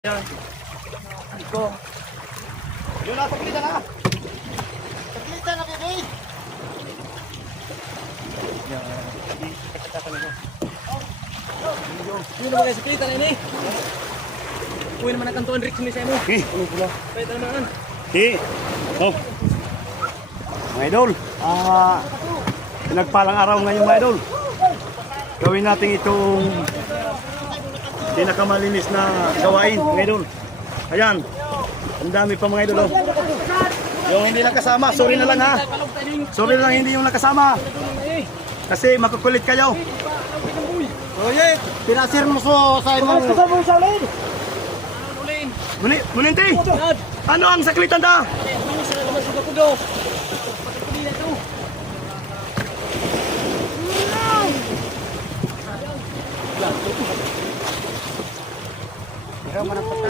Yan. Iko. Yun na, paglitan na. Paglitan na, Kiki. Yan. Yun na ba kayo sa paglitan na ini? Uy naman ang kantuan Rick sini sa mo. Ano pula? Paglitan naman. Oh. Mga idol, pinagpalang araw ngayon mga idol. Gawin natin itong pinakamalinis na gawain mga idol. Ayan, ang dami pa mga idol. Oh. Yung hindi nakasama, sorry na lang ha. Sorry na lang hindi yung nakasama. Kasi makukulit kayo. Oye, pinasir mo sa imong. Muninti, ano ang saklitan ta?